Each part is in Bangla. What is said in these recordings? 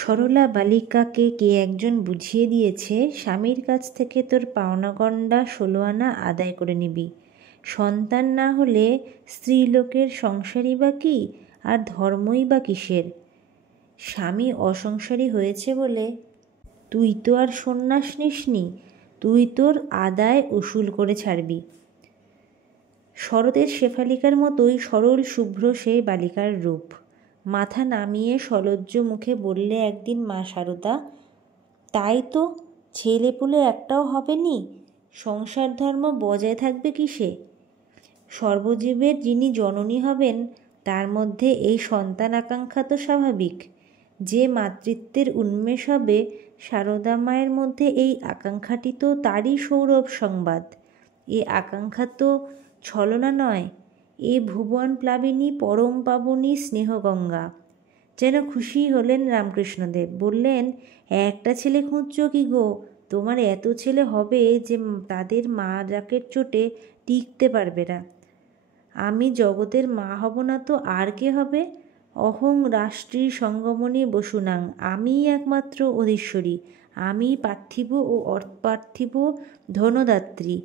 সরলা বালিকাকে কে একজন বুঝিয়ে দিয়েছে, স্বামীর কাছ থেকে তোর পাওনা গণ্ডা 16 আনা আদায় করে নিবি। সন্তান না হলে স্ত্রীলোকের সংসারই বা কী, আর ধর্মই বা কিসের? স্বামী অসংসারী হয়েছে বলে তুই তো আর সন্ন্যাস নিসনি, তুই তোর আদায় উসুল করে ছাড়বি। শরতের শেফালিকার মতোই সরল শুভ্র সেই বালিকার রূপ। মাথা নামিয়ে সলজ্জ মুখে বললে একদিন মা সারদা, তাই তো, ছেলেপুলে একটাও হবে নি, সংসার ধর্ম বজায় থাকবে কিসে? সর্বজীবের যিনি জননী হবেন, তার মধ্যে এই সন্তান আকাঙ্ক্ষা তো স্বাভাবিক। যে মাতৃত্বের উন্মেষ হবে, সারদা মায়ের মধ্যে এই আকাঙ্ক্ষাটি তো তারই সৌরভ সংবাদ। এ আকাঙ্ক্ষা তো ছলনা নয়, এ ভুবন প্লাবিনী পরম পাবনী স্নেহগঙ্গা। যেন খুশি হলেন রামকৃষ্ণদেব, বললেন, একটা ছেলে খুঁজছ কি গো? তোমার এত ছেলে হবে যে তাদের মা ডাকের চোটে টিকতে পারবে না। আমি জগতের মা হব না তো আর কে হবে? অহং রাষ্ট্রী সঙ্গমণি বসুনাং, আমিই একমাত্র অধীশ্বরী, আমি পার্থিব ও অপার্থিব ধনদাত্রী,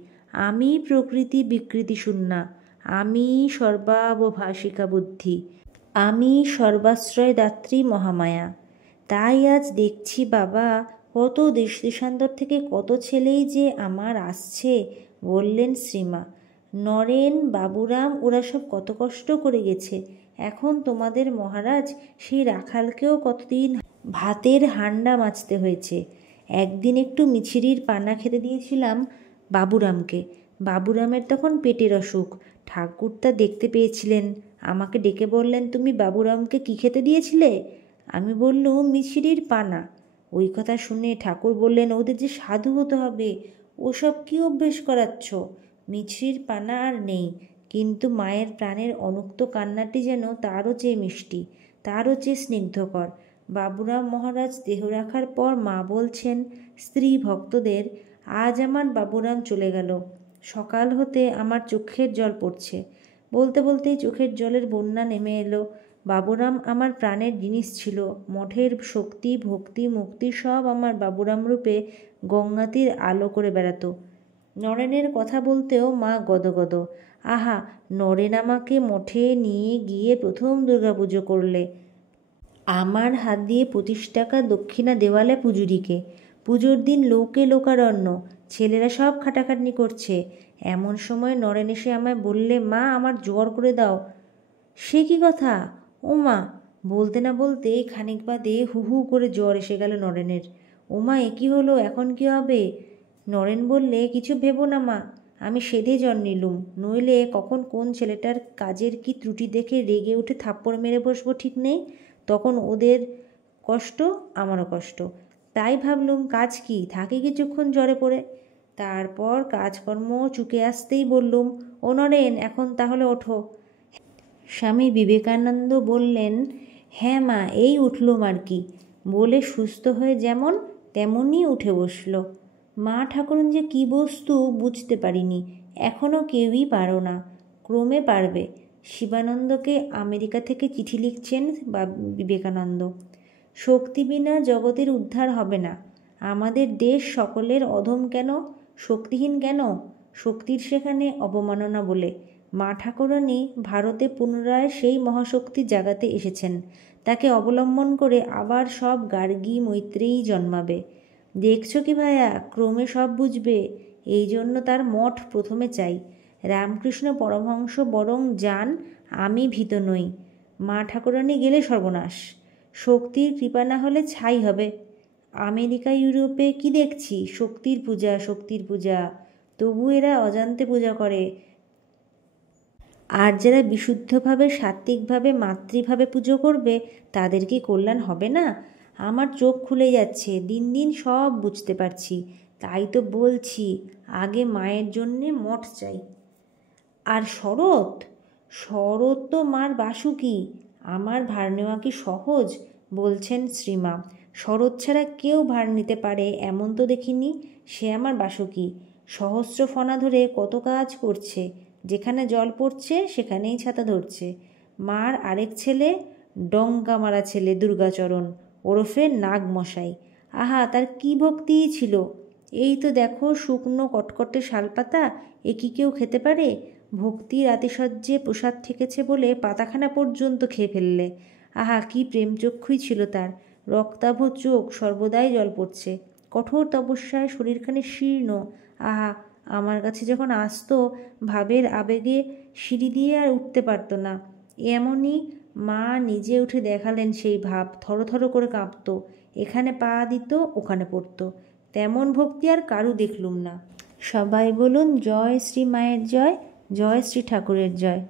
আমি প্রকৃতি বিকৃতি শূন্যা, আমি সর্বাবভাষিকা বুদ্ধি, আমি সর্বাশ্রয়দাত্রী মহামায়া। তাই আজ দেখছি বাবা, কত দেশ দেশান্তর থেকে কত ছেলেই যে আমার আসছে। বললেন শ্রীমা, নরেন, বাবুরাম ওরা সব কত কষ্ট করে গেছে। এখন তোমাদের মহারাজ সেই রাখালকেও কতদিন ভাতের হান্ডা মাজতে হয়েছে। একদিন একটু মিছিরির পানা খেতে দিয়েছিলাম বাবুরামকে। বাবুরামের তখন পেটের অসুখ। ঠাকুরতা দেখতে পেয়েছিলেন, আমাকে ডেকে বললেন, তুমি বাবুরামকে কী খেতে দিয়েছিলে? আমি বললুম, মিছিরির পানা। ওই কথা শুনে ঠাকুর বললেন, ওদের যে সাধু হতে হবে, ওসব কী অভ্যেস করাচ্ছ? মিছরির পানা আর নেই, কিন্তু মায়ের প্রাণের অনুক্ত কান্নাটি যেন তারও চেয়ে মিষ্টি, তারও চেয়ে স্নিগ্ধকর। বাবুরাম মহারাজ দেহ রাখার পর মা বলছেন স্ত্রী ভক্তদের, আজ আমার বাবুরাম চলে গেল। সকাল হতে আমার চোখের জল পড়ছে। বলতে বলতেই চোখের জলের বন্যা নেমে এলো। বাবুরাম আমার প্রাণের জিনিস ছিল। মঠের শক্তি, ভক্তি, মুক্তি সব আমার বাবুরাম রূপে গঙ্গাতীর আলো করে বেড়াতো। নরেনের কথা বলতেও মা গদগদ। আহা, নরেন আমাকে মঠে নিয়ে গিয়ে প্রথম দুর্গাপুজো করলে। আমার হাত দিয়ে 25 টাকা দক্ষিণা দেওয়ালে পুজুরিকে। পুজোর দিন লোকে লোকারণ্য, ছেলেরা সব খাটাখাটনি করছে। এমন সময় নরেন এসে আমায় বললে, মা আমার জ্বর করে দাও। সে কি কথা? ও মা! বলতে না বলতে খানিক বাদে হু হু করে জ্বর এসে গেল নরেনের। ও মা, এ কী হলো, এখন কি হবে? নরেন বললে, কিছু ভেবো না মা, আমি সেধে জ্বর নিলুম, নইলে কখন কোন ছেলেটার কাজের কি ত্রুটি দেখে রেগে উঠে থাপ্পড় মেরে বসবো ঠিক নেই। তখন ওদের কষ্ট, আমারও কষ্ট। তাই ভাবলুম কাজ কি, থাকি কিছুক্ষণ জ্বরে পড়ে। তারপর কাজকর্ম চুকে আসতেই বললুম, ও নরেন, এখন তাহলে ওঠো। স্বামী বিবেকানন্দ বললেন, হ্যাঁ মা, এই উঠলুম আর কি, বলে সুস্থ হয়ে যেমন তেমনই উঠে বসল। মা ঠাকুরুন যে কী বস্তু বুঝতে পারিনি, এখনও কেউই পারো না, ক্রমে পারবে। শিবানন্দকে আমেরিকা থেকে চিঠি লিখছেন বিবেকানন্দ। শক্তি বিনা জগতের উদ্ধার হবে না। আমাদের দেশ সকলের অধম কেন, শক্তিহীন কেন? শক্তির সেখানে অবমাননা বলে। মা ঠাকুরানী ভারতে পুনরায় সেই মহাশক্তি জাগাতে এসেছেন। তাকে অবলম্বন করে আবার সব গার্গী মৈত্রেয়ী জন্মাবে। দেখছো কি ভায়া, ক্রমে সব বুঝবে। এই জন্য তার মঠ প্রথমে চাই। রামকৃষ্ণ পরমহংস বরং যান, আমি ভীত নই। মা ঠাকুরানী গেলে সর্বনাশ। শক্তির কৃপা না হলে ছাই হবে। আমেরিকা ইউরোপে কি দেখছি, শক্তির পূজা, শক্তির পূজা। তবু এরা অজান্তে পূজা করে। আর যারা বিশুদ্ধভাবে, সাত্ত্বিকভাবে, মাতৃভাবে পুজো করবে, তাদের কি কল্যাণ হবে না? আমার চোখ খুলে যাচ্ছে, দিন দিন সব বুঝতে পারছি। তাই তো বলছি, আগে মায়ের জন্যে মঠ চাই। আর শরৎ, শরৎ তো মার বাসুকি, আমার ভার নেওয়া কি সহজ? বলছেন শ্রীমা। শরৎ ছাড়া কেউ ভার নিতে পারে এমন তো দেখিনি। সে আমার বাসুকি, সহস্র ফনা ধরে কত কাজ করছে, যেখানে জল পড়ছে সেখানেই ছাতা ধরছে। মার আরেক ছেলে, ডঙ্কা মারা ছেলে দুর্গাচরণ, ওরফে নাগমশাই। আহা, তার কি ভক্তিই ছিল! এই তো দেখো শুকনো কটকটে শালপাতা, এ কি কেউ খেতে পারে? ভক্তির আতিশয্যে প্রসাদ ঠেকেছে বলে পাতাখানা পর্যন্ত খেয়ে ফেললে। আহা, কি প্রেমচক্ষুই ছিল তার! রক্তাভ চোখ, সর্বদাই জল পড়ছে। কঠোর তপস্যায় শরীরখানি শীর্ণ। আহা, আমার কাছে যখন আসতো, ভাবের আবেগে সিঁড়ি দিয়ে আর উঠতে পারত না। এমনই মা নিজে উঠে দেখালেন সেই ভাব, থরথর করে কাঁপত। এখানে পা দিত, ওখানে পড়ত। তেমন ভক্তি আর কারু দেখলুম না। সবাই বলুন জয় শ্রী মায়ের জয়, জয় শ্রী ঠাকুরের জয়।